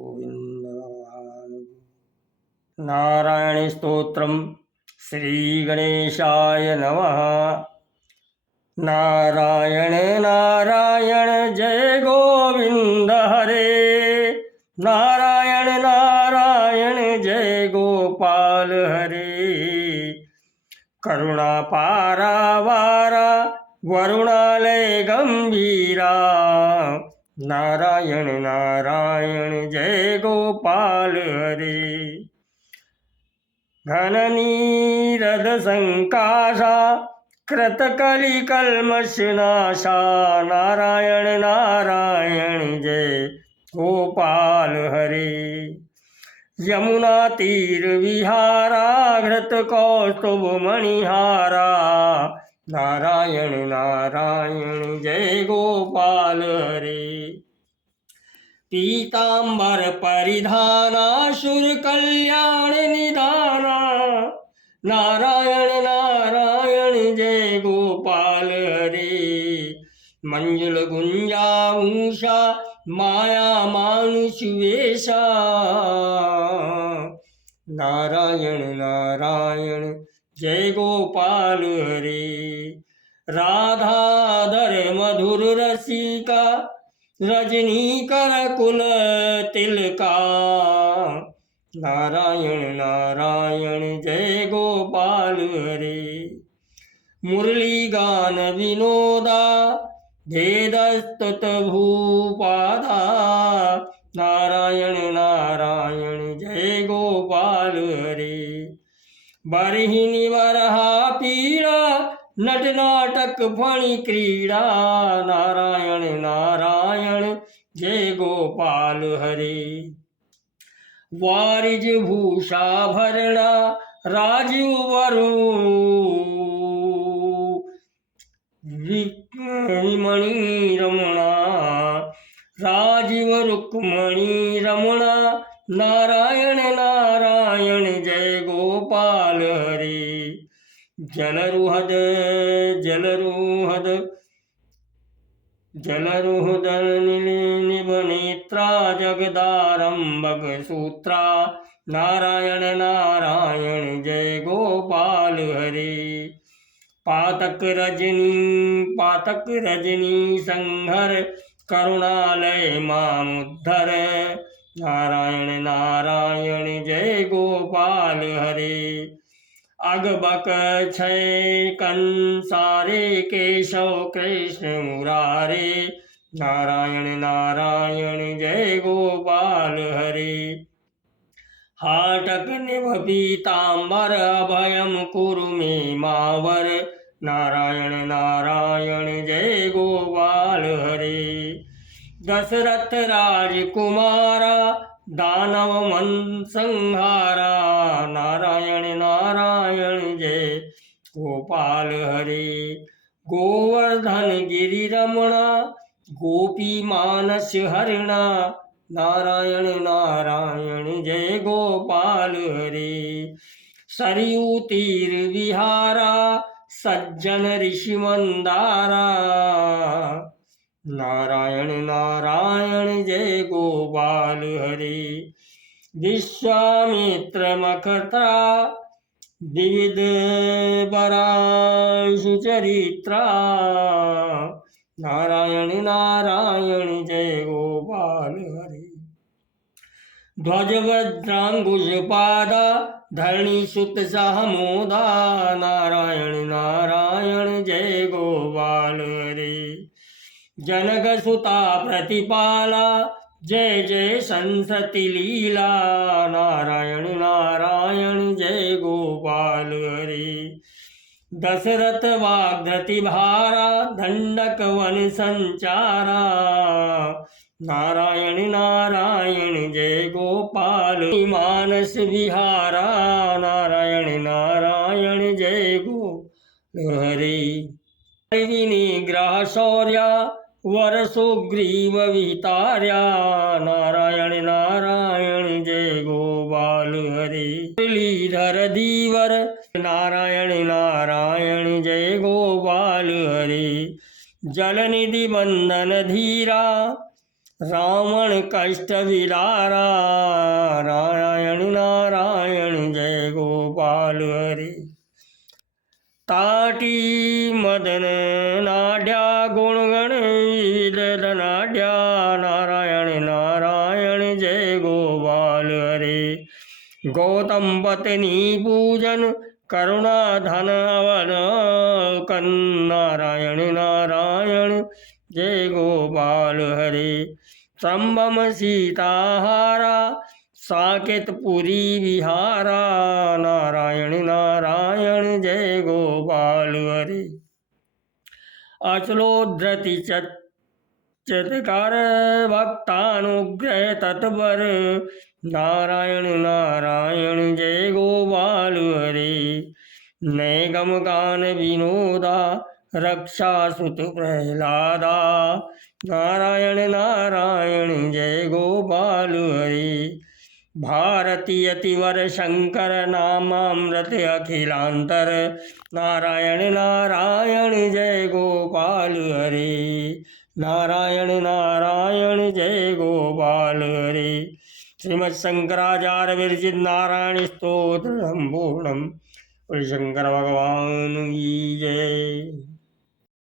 गोविन्द नारायण स्तोत्रम श्री गणेशाय नमः। नारायण नारायण जय गोविंद हरे, नारायण नारायण जय गोपाल हरे। करुणा पारावारा वरुणालय गंभीरा, नारायण नारायण जय गोपाल हरे। घननीरद संकाशा कृतकलिकल्मषनाशा, नारायण नारायण जय गोपाल हरे। यमुना तीर विहारा घृत कौस्तुभ मणिहारा, नारायण नारायण जय गोपाल हरे। पीतांबर परिधाना शुर कल्याण निधाना, नारायण नारायण जय गोपाल हरे। मंजुल गुंजाऊषा माया मानुष वेशा, नारायण नारायण जय गोपाल हरे। राधाधर मधुर रसिका रजनी कर कुल तिलका, नारायण नारायण जय गोपाल हरे। मुरली गान विनोदा भेदस्तुत भूपादा, नारायण नारायण जय गोपाल हरे। बरहिनी वरहा पीड़ा नट नाटक फणि क्रीड़ा, नारायण नारायण जय गोपाल हरे। वारिज भूषा भरणा राजीव वरु मणि रमणा, राजीव रुक्मणी रमणा, नारायण नारायण जय गोपाल हरे। जलरुहद जलरुहद जलरुहद निबनेत्रा जगदारंभक सूत्रा, नारायण नारायण जय गोपाल हरे। पातक रजनी संहर करुणालय मामुद्धर, नारायण नारायण जय गोपाल हरे। अगबक क्षय कंसारे केशव कृष्ण मुरारे, नारायण नारायण जय गोपाल हरे। हाटक निभ पीतांबर अभयम कुरु मे मावर, नारायण नारायण जय गोपाल हरे। दशरथ राजकुमारा दानव मन संहारा, नारायण नारायण जय गोपाल हरे। गोवर्धन गिरि रमणा गोपी मानस हरिणा, नारायण नारायण जय गोपाल हरे। सरयू तीर विहारा सज्जन ऋषि मंदारा, नारायण नारायण जय गोपाल हरे। विश्वामित्र मखत्रा विविध बराशु चरित्रा, नारायण नारायण जय गोपाल हरे। ध्वज वज्रांगुज पादा धरणी सुत सहमोदा, नारायण नारायण जय गोपाल हरे। जनक सुता प्रतिपाला जय जय संसति लीला, नारायण नारायण जय गोपाल हरे। दशरथ वाग्धति भारा दंडक वन संचारा, नारायण नारायण जय गोपाल मानस विहारा, नारायण नारायण जय गोपाल हरे। निग्रह शौर्या वर सुग्रीव वितार्या, नारायण नारायण जय गोपाल हरे। मुरलीधर धीवर नारायण नारायण जय गोपाल हरे। जलनिधि बंदन धीरा रावण कष्ट विदारा नारायण नारायण जय गोपाल हरे ताटी मदन नाड्या गुणगण विविध नाड्या नारायण नारायण जय गोपाल हरे गौतम पत्नी पूजन करुणा धन अवलोकन नारायण नारायण जय गोपाल हरे संभम सीताहारा साकेतपुरी विहारा नारायण नारायण जय गोपाल हरे अचलोद्धृति चत्कार भक्तानुग्रह तत्पर नारायण नारायण जय गोपाल हरे नैगम गान विनोदा रक्षा सुत प्रहलादा नारायण नारायण जय गोपाल हरे भारती अतिवर शंकर नामामृत अखिलांतर नारायण नारायण जय गोपाल हरे नारायण नारायण जय गोपाल हरे श्रीमद् शंकराचार्य विरचित नारायण स्तोत्र संपूर्णम शंकर भगवान की जय।